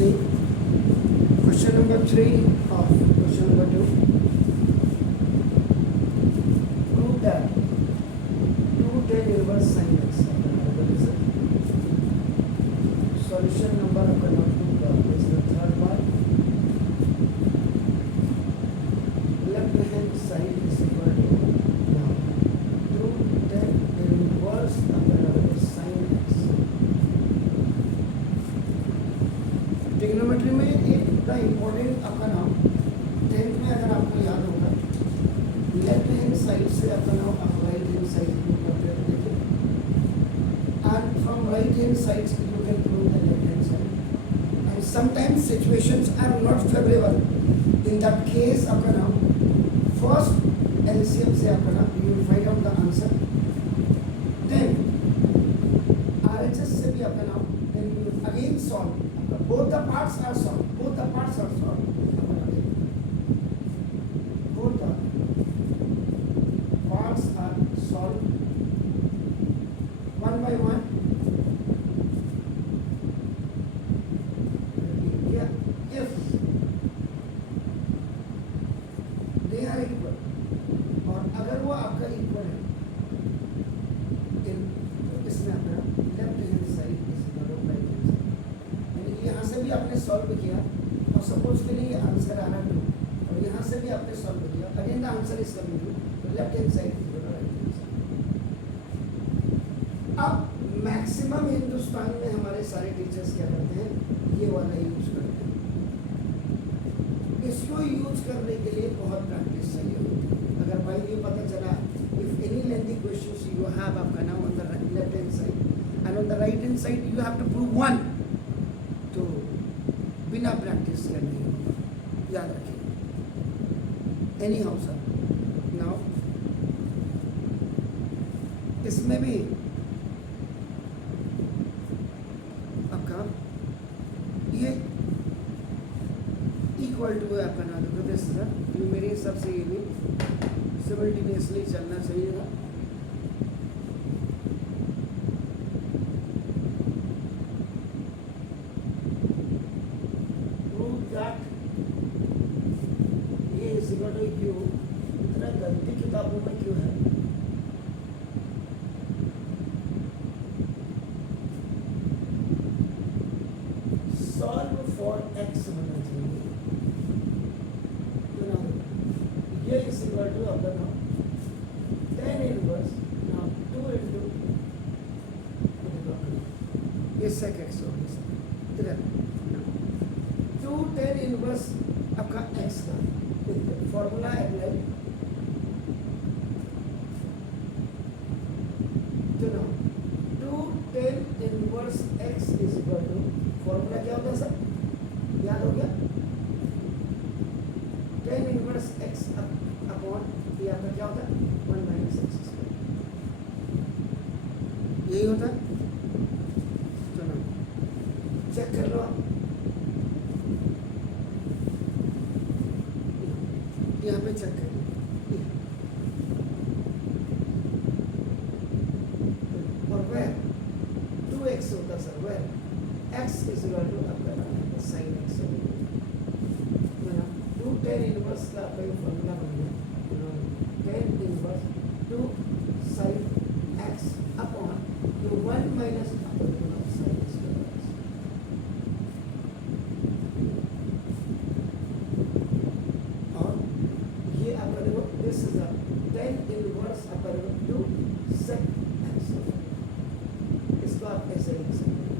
see question number 3 of question number 2. Prove that 2 tan inverse sin x. Solution number of the is the third one. Left hand side is equal to now 2 tan inverse of the sin x. Trigonometry में एक बड़ा important आपका नाम 10th में अगर आपको याद होगा, लेफ्ट हैंड साइड से आपका नाम आप राइट हैंड साइड को कंपेयर देखिए, and from right hand side you can prove the left hand side, and sometimes situations are not favourable. In that case आपका नाम फर्स्ट एलसीएम से आपका नाम you will find out the answer, then RHS से भी आपका नाम then you will again solve. Both the parts are solved. Both the parts are solved. Both the parts are solved one by one. If they are equal, और अगर वो आपका equal है, इसमें आपका left hand side is equal to right hand side. यहाँ से भी आपने सॉल्व किया और सपोज के लिए आंसर आ रहा 2, और यहाँ से भी आपने सॉल्व किया, again the answer is coming to left hand side is equal to right hand side. अब मैक्सिमम हिंदुस्तान में हमारे सारे टीचर्स क्या करते हैं, ये वाला यूज करते हैं. इसको यूज करने के लिए बहुत प्रैक्टिस चाहिए होती है. अगर भाई ये पता चला if any lengthy questions you have आपका now on the left hand side and on the right hand side you have to prove one, तो बिना प्रैक्टिस करने याद रखिए. एनी हाउ सर, नाउ इसमें भी आपका ये इक्वल टू है आपका नाम देखो दिस सर, ये मेरे हिसाब से ये भी सिमिल्टेनियसली चलना चाहिए था. इतना गलती किताबों में क्यों है? सॉल्व फॉर एक्स होना चाहिए. ये इज इक्वल टू अपना now tan inverse now 2 into ये sec x हो गया. इधर 2 tan इनवर्स आपका x का फॉर्मूला अप्लाई. तो now 2 tan inverse x is equal to formula क्या होता है सर, याद हो गया? tan इनवर्स x अपॉन ये आपका क्या होता है 1 minus x स्क्वायर, यही होता है. तो नाउ चेक कर लो आप, यहाँ पे चेक करिए. और वह 2x होता सर, वह x इज इक्वल टू आपका sin x. 2 tan इनवर्स का आपका ये फॉर्मूला बन गया, tan inverse 2 sin x upon 1 minus sin x. This is a tan inverse upper 2 sec x. इसको आप ऐसे लिख सकते हैं,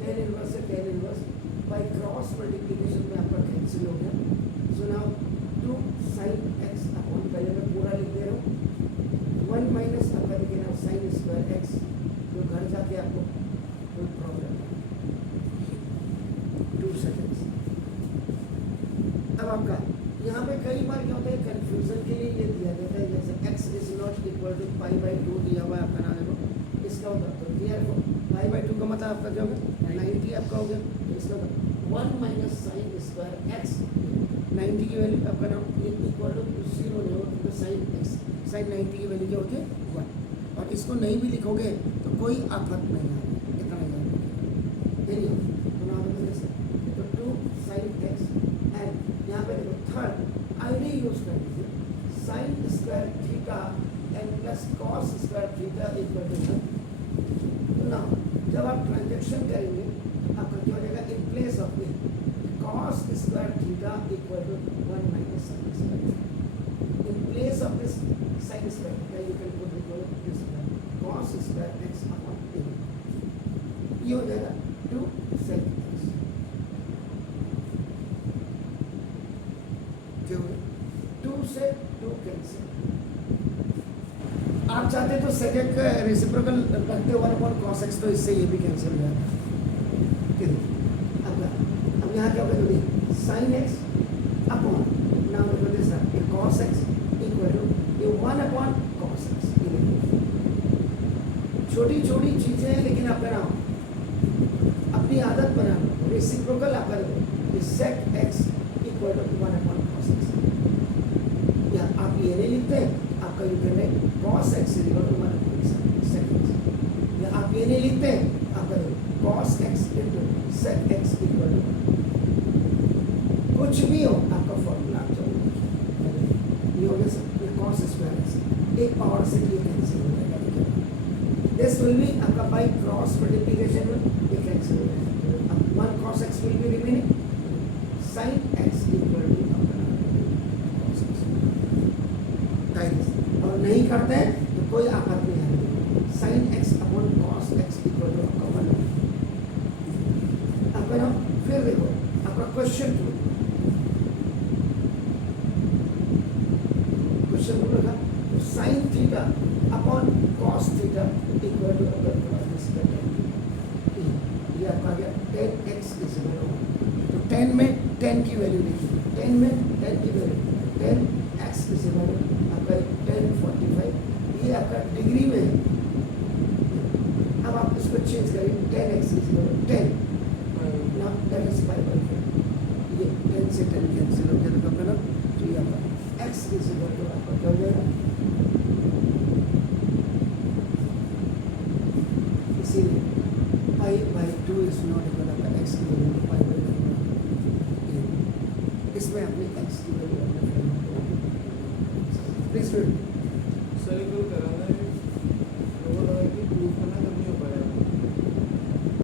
tan inverse से tan inverse by cross multiplication में आपका कैंसिल हो गया. So now 2 sin x upon, पहले मैं पूरा लिख दे रहा हूँ, 1 minus आपका देखिए ना sin स्क्वायर x, जो घर जाके आपको कोई प्रॉब्लम नहीं. 2 seconds. अब आपका यहाँ पे कई बार क्या होता है, कंफ्यूजन के लिए ये दिया जाता है, जैसे x is not equal to pi by 2 दिया हुआ है आपका नाम देखो, इसका होता है तो क्लियर को पाई बाई 2 का मतलब आपका क्या होगा 90 आपका हो गया. तो इसका 1 minus sin स्क्वायर x, 90 की वैल्यू आपका नाम इक्वल टू 0 नहीं होगा, तो sin x sin 90 की वैल्यू क्या होती है 1. और इसको नहीं भी लिखोगे तो कोई आफत नहीं है, इतना याद रखिए. साइन एक्स एंड यहाँ पे देखो थर्ड आईडी यूज कर लीजिए sine square theta and plus cos square theta equal to 1। ना जब आप ट्रांजेक्शन करेंगे आपका क्या हो जाएगा इन प्लेस ऑफ में cos square theta equal to 1 minus sine square in place of this sine square theta you can put this cos square x upon a ये हो जाएगा 2 sec x क्यों 2 से 2 कैंसिल आप चाहते तो sec x का रेसिप्रोकल रखते हो 1 cos x तो इससे ये भी कैंसिल हो जाएगा। अब यहाँ क्या होगा देखिए sin x अपॉन नाउ देखो दिस है cos x इक्वल टू ये 1 अपॉन cos x छोटी छोटी चीजें हैं लेकिन आप बनाओ अपनी आदत बना लो रेसिप्रोकल आप करो sec x equal to 1 upon cos x या आप ये नहीं लिखते आपका you can write cos x equal to 1 upon sec x या आप ये नहीं लिखते आप करो cos x into sec x equal to कुछ भी हो आपका फॉर्मूला आप चलो ये हो गया सर ये cos स्क्वायर x एक पावर से ये कैंसिल हो जाएगा दिस विल बी आपका बाय क्रॉस मल्टीप्लिकेशन में ये कैंसिल हो जाएगा अब 1 cos x will be remaining sin x equal to cos x और नहीं करते हैं तो कोई आपत्ति नहीं है sin x upon cos x equal to आपका 1 अब ना फिर देखो आपका क्वेश्चन 2 क्वेश्चन 2 लगा sin theta upon cos theta equal to अगर क्रॉस दिस ये आपका गया 10x इज इक्वल तो 10 में 10 की वैल्यू लिखिए 10 में 10 की वैल्यू 10x इज इक्वल आपका 1045 ये आपका डिग्री में है अब आप इसको चेंज करें 10x इज इक्वल 10 ना दैट इज 5/4 ये 10 से 10 कैंसिल हो गया तो कब ना तो ये आपका x इज इक्वल टू आपका क्या हो जाएगा इसीलिए pi by 2 is not equal to x की वैल्यू pi by 2 इसमें अपनी x की वैल्यू प्लीज सर